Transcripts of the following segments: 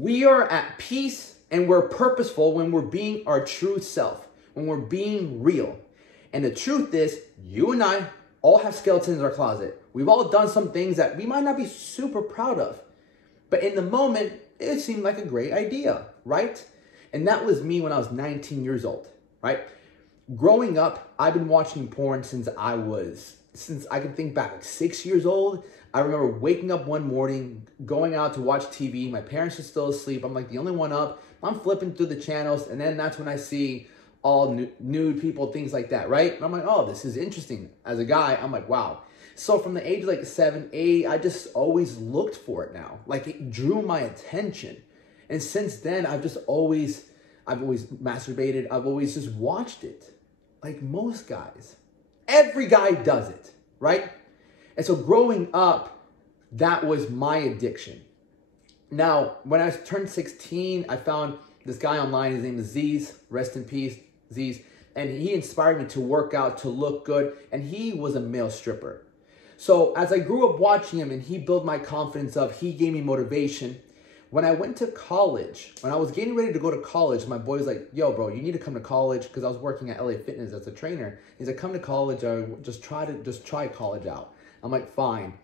We are at peace and we're purposeful when we're being our true self, when we're being real. And the truth is, you and I all have skeletons in our closet. We've all done some things that we might not be super proud of. But in the moment, it seemed like a great idea, right? And that was me when I was 19 years old, right? Growing up, I've been watching porn since I can think back, like 6 years old. I remember waking up one morning, going out to watch TV. My parents are still asleep. I'm like the only one up. I'm flipping through the channels, and then that's when I see all nude people, things like that, right? And I'm like, oh, this is interesting. As a guy, I'm like, wow. So from the age of like 7, 8, I just always looked for it now. Like it drew my attention. And since then, I've always masturbated. I've always just watched it. Like most guys. Every guy does it, right? And so growing up, that was my addiction. Now, when I turned 16, I found this guy online. His name is Z's. Rest in peace, Z's. And he inspired me to work out, to look good. And he was a male stripper. So as I grew up watching him and he built my confidence up, he gave me motivation. When I went to college, when I was getting ready to go to college, my boy was like, yo, bro, you need to come to college, because I was working at LA Fitness as a trainer. He's like, come to college, or just try college out. I'm like, fine.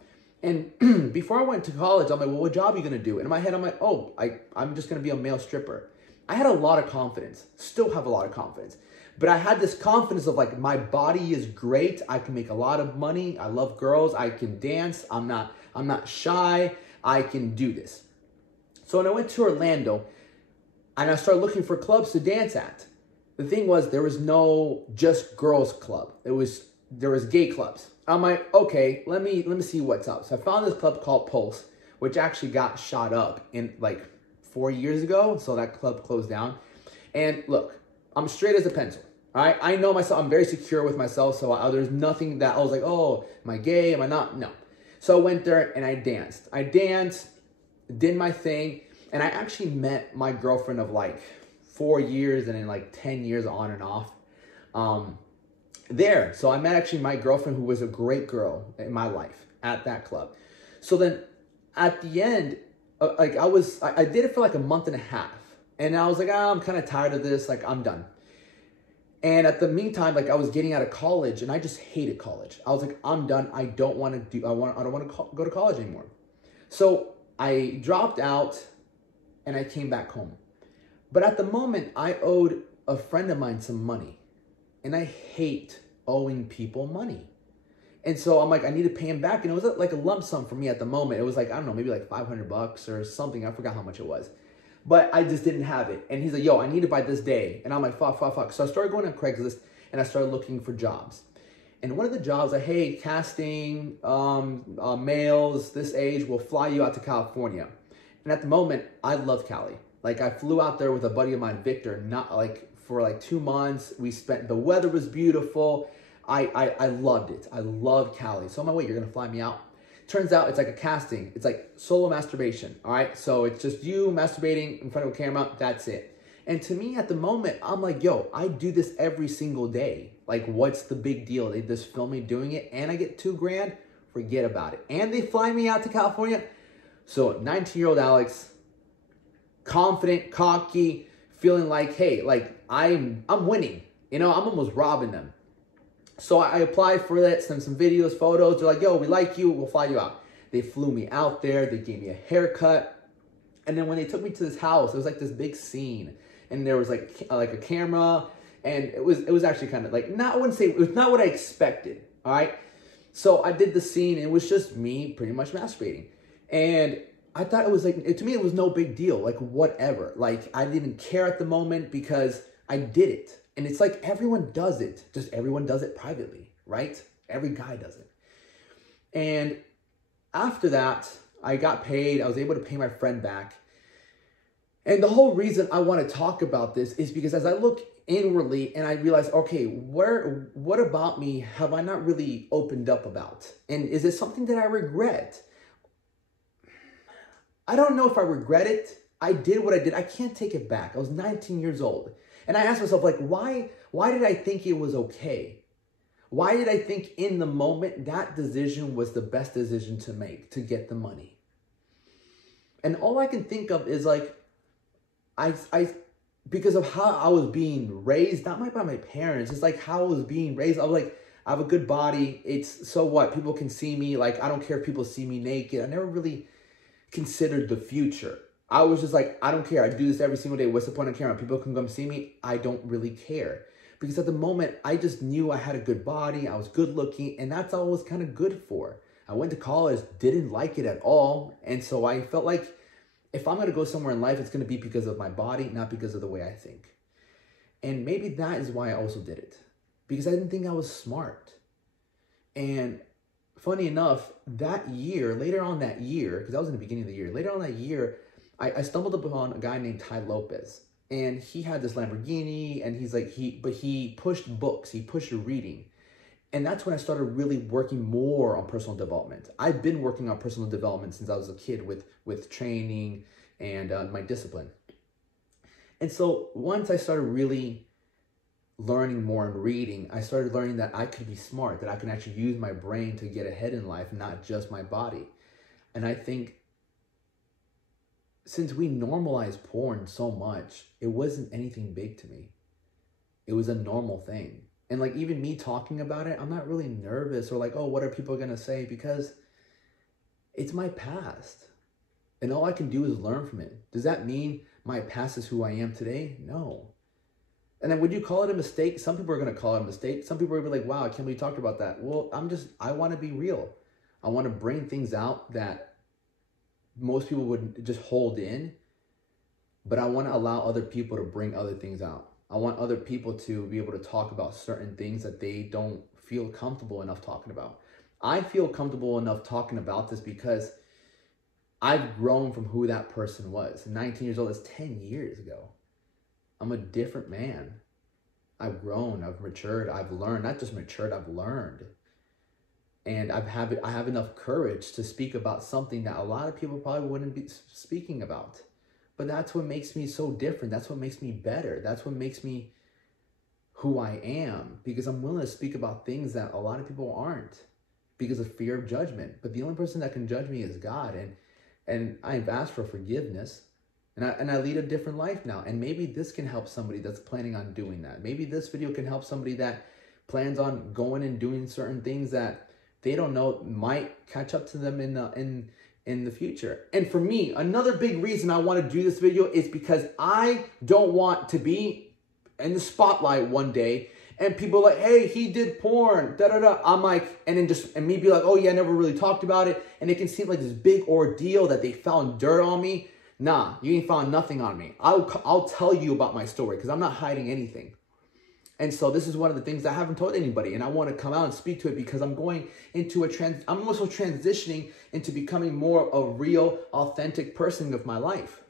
And before I went to college, I'm like, well, what job are you going to do? And in my head, I'm like, oh, I'm just going to be a male stripper. I had a lot of confidence, still have a lot of confidence. But I had this confidence of like, my body is great. I can make a lot of money. I love girls. I can dance. I'm not shy. I can do this. So when I went to Orlando and I started looking for clubs to dance at, the thing was there was no just girls club. There was gay clubs. I'm like, okay, let me see what's up. So I found this club called Pulse, which actually got shot up in like 4 years ago. So that club closed down. And look, I'm straight as a pencil. All right, I know myself. I'm very secure with myself. So there's nothing that I was like, oh, am I gay? Am I not? No. So I went there and I danced. Did my thing, and I actually met my girlfriend of like 4 years and then like 10 years on and off there. So I met actually my girlfriend, who was a great girl in my life, at that club. So then at the end, like I did it for like a month and a half, and I was like, oh, I'm kind of tired of this, like I'm done. And at the meantime, like I was getting out of college and I just hated college. I was like, I'm done. I don't want to go to college anymore. So I dropped out and I came back home. But at the moment, I owed a friend of mine some money. And I hate owing people money. And so I'm like, I need to pay him back. And it was like a lump sum for me at the moment. It was like, I don't know, maybe like $500 or something. I forgot how much it was. But I just didn't have it. And he's like, yo, I need it by this day. And I'm like, fuck. So I started going on Craigslist and I started looking for jobs. And one of the jobs, like, hey, casting, males this age will fly you out to California. And at the moment, I love Cali. Like, I flew out there with a buddy of mine, Victor, for like 2 months. The weather was beautiful. I loved it. I love Cali. So I'm like, wait, you're going to fly me out? Turns out it's like a casting. It's like solo masturbation, all right? So it's just you masturbating in front of a camera. That's it. And to me, at the moment, I'm like, yo, I do this every single day. Like, what's the big deal? They just film me doing it, and I get $2,000. Forget about it. And they fly me out to California. So 19-year-old Alex, confident, cocky, feeling like, hey, like I'm winning. You know, I'm almost robbing them. So I applied for that, sent some videos, photos. They're like, yo, we like you. We'll fly you out. They flew me out there. They gave me a haircut. And then when they took me to this house, it was like this big scene. And there was like a camera. And it was actually kind of like, I wouldn't say, it was not what I expected. All right. So I did the scene. And it was just me pretty much masturbating. And I thought it was like, to me, it was no big deal. Like, whatever. Like, I didn't care at the moment because I did it. And it's like everyone does it. Just everyone does it privately, right? Every guy does it. And after that, I got paid. I was able to pay my friend back. And the whole reason I want to talk about this is because as I look inwardly and I realize, okay, what about me have I not really opened up about? And is it something that I regret? I don't know if I regret it. I did what I did. I can't take it back. I was 19 years old. And I asked myself, like, why did I think it was okay? Why did I think in the moment that decision was the best decision to make, to get the money? And all I can think of is like, because of how I was being raised, not by my parents, it's like how I was being raised. I was like, I have a good body. It's, so what? People can see me. Like, I don't care if people see me naked. I never really considered the future. I was just like, I don't care. I do this every single day. What's the point of caring? People can come see me. I don't really care. Because at the moment, I just knew I had a good body. I was good looking. And that's all I was kind of good for. I went to college, didn't like it at all. And so I felt like if I'm going to go somewhere in life, it's going to be because of my body, not because of the way I think. And maybe that is why I also did it. Because I didn't think I was smart. And funny enough, that year, later on that year, because I was in the beginning of the year, later on that year, I stumbled upon a guy named Ty Lopez. And he had this Lamborghini, and he's like, he pushed books, he pushed reading. And that's when I started really working more on personal development. I've been working on personal development since I was a kid with training and my discipline. And so once I started really learning more and reading, I started learning that I could be smart, that I can actually use my brain to get ahead in life, not just my body. And I think since we normalize porn so much, it wasn't anything big to me. It was a normal thing. And like even me talking about it, I'm not really nervous or like, oh, what are people going to say? Because it's my past. And all I can do is learn from it. Does that mean my past is who I am today? No. And then would you call it a mistake? Some people are going to call it a mistake. Some people are going to be like, wow, I can't believe you talked about that. Well, I want to be real. I want to bring things out that most people would just hold in. But I want to allow other people to bring other things out. I want other people to be able to talk about certain things that they don't feel comfortable enough talking about. I feel comfortable enough talking about this because I've grown from who that person was. 19 years old, that's 10 years ago. I'm a different man. I've grown, I've matured, I've learned, not just matured, I've learned. And I have enough courage to speak about something that a lot of people probably wouldn't be speaking about. But that's what makes me so different. That's what makes me better. That's what makes me who I am. Because I'm willing to speak about things that a lot of people aren't because of fear of judgment. But the only person that can judge me is God. And I've asked for forgiveness. And I lead a different life now. And maybe this can help somebody that's planning on doing that. Maybe this video can help somebody that plans on going and doing certain things that they don't know might catch up to them in the future. And for me, another big reason I want to do this video is because I don't want to be in the spotlight one day and people are like, hey, he did porn, da-da-da. I'm like, and me be like, oh yeah, I never really talked about it. And it can seem like this big ordeal that they found dirt on me. Nah, you ain't found nothing on me. I'll tell you about my story because I'm not hiding anything. And so this is one of the things I haven't told anybody, and I want to come out and speak to it because I'm going into I'm also transitioning into becoming more a real, authentic person of my life.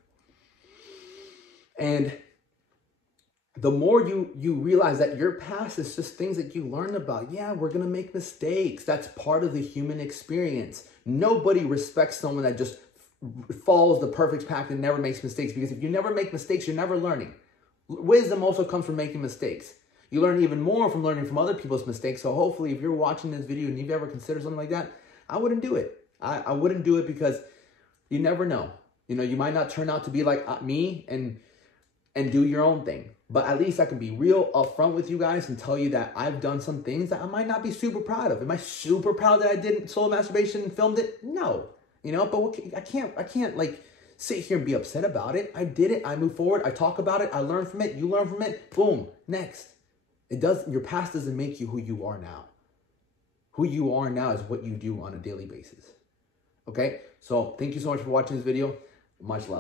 And the more you realize that your past is just things that you learn about. Yeah, we're going to make mistakes. That's part of the human experience. Nobody respects someone that just follows the perfect path and never makes mistakes, because if you never make mistakes, you're never learning. Wisdom also comes from making mistakes. You learn even more from learning from other people's mistakes. So hopefully if you're watching this video and you've ever considered something like that, I wouldn't do it. I wouldn't do it because you never know. You know, you might not turn out to be like me and do your own thing. But at least I can be real upfront with you guys and tell you that I've done some things that I might not be super proud of. Am I super proud that I did solo masturbation and filmed it? No. You know, but I can't like sit here and be upset about it. I did it. I move forward. I talk about it. I learn from it. You learn from it. Boom. Next. Your past doesn't make you who you are now. Who you are now is what you do on a daily basis. Okay? So thank you so much for watching this video. Much love.